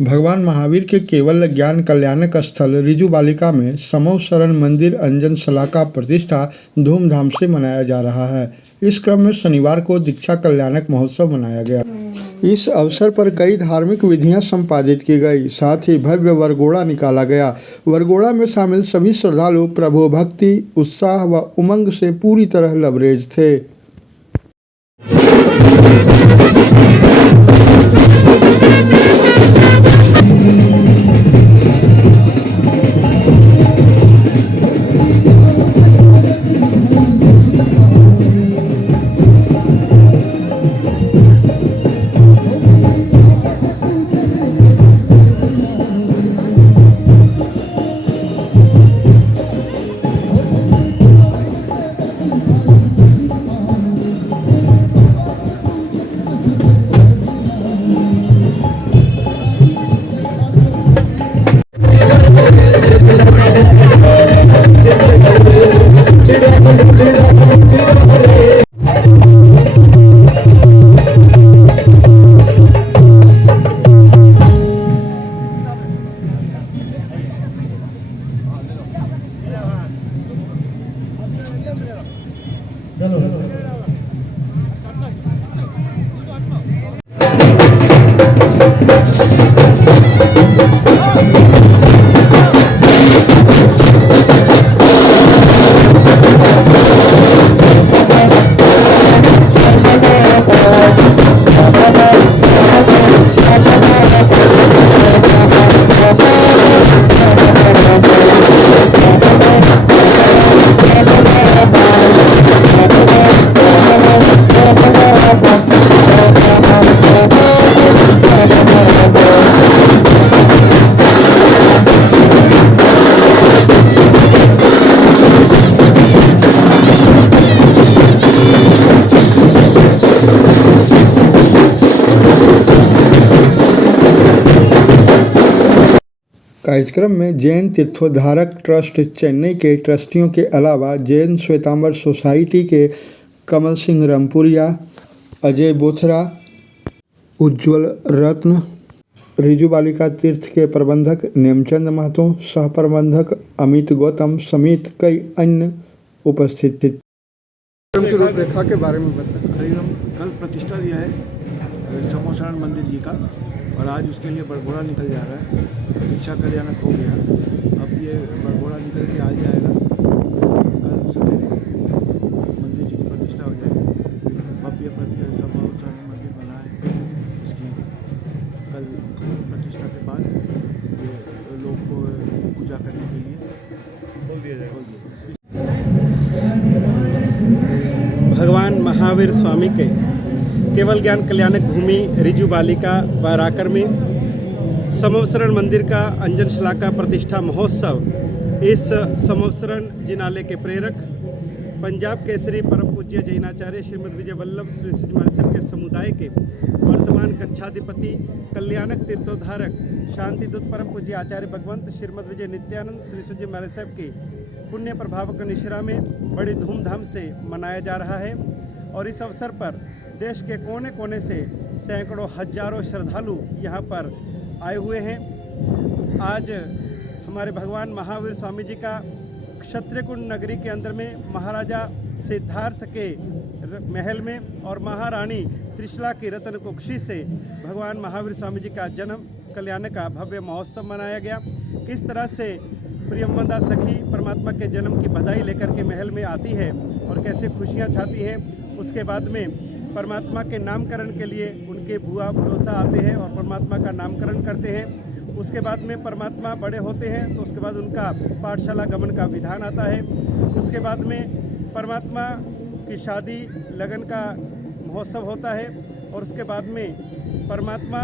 भगवान महावीर के केवल ज्ञान कल्याणक स्थल रिजु बालिका में समव शरण मंदिर अंजनशला का प्रतिष्ठा धूमधाम से मनाया जा रहा है। इस क्रम में शनिवार को दीक्षा कल्याणक महोत्सव मनाया गया। इस अवसर पर कई धार्मिक विधियां संपादित की गई, साथ ही भव्य वरघोड़ा निकाला गया। वरघोड़ा में शामिल सभी श्रद्धालु प्रभु भक्ति, उत्साह व उमंग से पूरी तरह लबरेज थे। कार्यक्रम में जैन तीर्थोद्धारक ट्रस्ट चेन्नई के ट्रस्टियों के अलावा जैन श्वेतांबर सोसाइटी के कमल सिंह रामपुरिया, अजय बोथरा, उज्ज्वल रत्न, रिजु बालिका तीर्थ के प्रबंधक नेमचंद महतो, सह प्रबंधक अमित गौतम समेत कई अन्य उपस्थित थे। की रूपरेखा के बारे में बताएं। कल प्रतिष्ठा दिया है समव शरण मंदिर जी का, और आज उसके लिए वरघोड़ा निकल जा रहा है। दीक्षा कल्याणक हो गया, अब ये वरघोड़ा निकल के आ जाएगा। कल सवेरे मंदिर जी की प्रतिष्ठा हो जाएगी। भव्य समव शरण मंदिर बना है, इसकी कल प्रतिष्ठा के बाद ये लोग को पूजा करने के लिए खोल दिया जाएगा। भगवान महावीर स्वामी के केवल ज्ञान कल्याणक भूमि रिजु बालिका बाराकर में समव शरण मंदिर का अंजनशला का प्रतिष्ठा महोत्सव, इस समव शरण जिनालय के प्रेरक पंजाब केसरी परम पूज्य जैनाचार्य श्रीमद विजय वल्लभ श्री सूजी महाराज साहब के समुदाय के वर्तमान कक्षाधिपति कल्याणक तीर्थोद्धारक शांतिदूत परम पूज्य आचार्य भगवंत श्रीमद विजय नित्यानंद श्री सूजी महाराज साहब के पुण्य प्रभावक निश्रा में बड़ी धूमधाम से मनाया जा रहा है। और इस अवसर पर देश के कोने कोने से सैकड़ों हजारों श्रद्धालु यहाँ पर आए हुए हैं। आज हमारे भगवान महावीर स्वामी जी का क्षत्रियकुंड नगरी के अंदर में महाराजा सिद्धार्थ के महल में और महारानी त्रिशला की रत्न कुक्षी से भगवान महावीर स्वामी जी का जन्म कल्याण का भव्य महोत्सव मनाया गया। किस तरह से प्रियमवंदा सखी परमात्मा के जन्म की बधाई लेकर के महल में आती है और कैसे खुशियाँ छाती हैं, उसके बाद में परमात्मा के नामकरण के लिए उनके बुआ भरोसा आते हैं और परमात्मा का नामकरण करते हैं। उसके बाद में परमात्मा बड़े होते हैं तो उसके बाद उनका पाठशाला गमन का विधान आता है। उसके बाद में परमात्मा की शादी लगन का महोत्सव होता है और उसके बाद में परमात्मा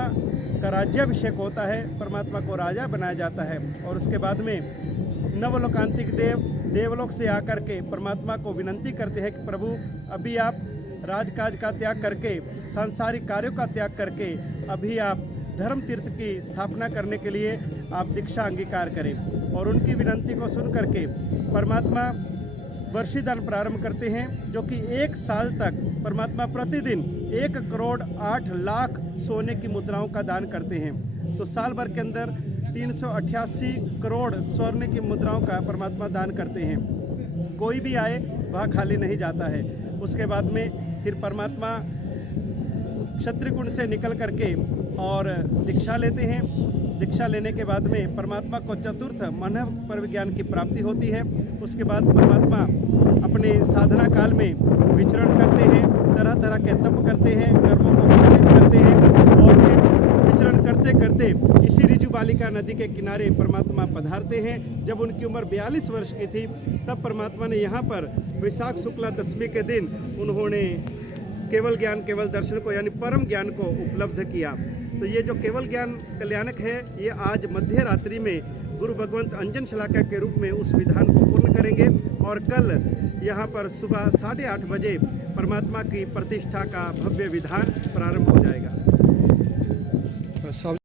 का राज्याभिषेक होता है, परमात्मा को राजा बनाया जाता है। और उसके बाद में नवलोकांतिक देवलोक से आकर के परमात्मा को विनंती करते हैं कि प्रभु अभी आप राजकाज का त्याग करके, सांसारिक कार्यों का त्याग करके अभी आप धर्म तीर्थ की स्थापना करने के लिए आप दीक्षा अंगीकार करें। और उनकी विनंती को सुन करके परमात्मा वर्षीदान प्रारंभ करते हैं, जो कि 1 साल तक परमात्मा प्रतिदिन 1,08,00,000 सोने की मुद्राओं का दान करते हैं। तो साल भर के अंदर 388 करोड़ स्वर्ण की मुद्राओं का परमात्मा दान करते हैं। कोई भी आए वह खाली नहीं जाता है। उसके बाद में फिर परमात्मा क्षत्रिय कुंड से निकल करके और दीक्षा लेते हैं। दीक्षा लेने के बाद में परमात्मा को चतुर्थ मानव परिज्ञान की प्राप्ति होती है। उसके बाद परमात्मा अपने साधना काल में विचरण करते हैं, तरह तरह के तप करते हैं, कर्मों को क्षमित करते हैं और फिर विचरण करते करते इसी ऋजु बालिका नदी के किनारे परमात्मा पधारते हैं। जब उनकी उम्र 42 वर्ष की थी तब परमात्मा ने यहाँ पर वैशाख शुक्ला दशमी के दिन उन्होंने केवल ज्ञान केवल दर्शन को यानी परम ज्ञान को उपलब्ध किया। तो ये जो केवल ज्ञान कल्याणक है ये आज मध्य रात्रि में गुरु भगवंत अंजन शलाका के रूप में उस विधान को पूर्ण करेंगे और कल यहाँ पर सुबह 8:30 बजे परमात्मा की प्रतिष्ठा का भव्य विधान प्रारंभ हो जाएगा। सब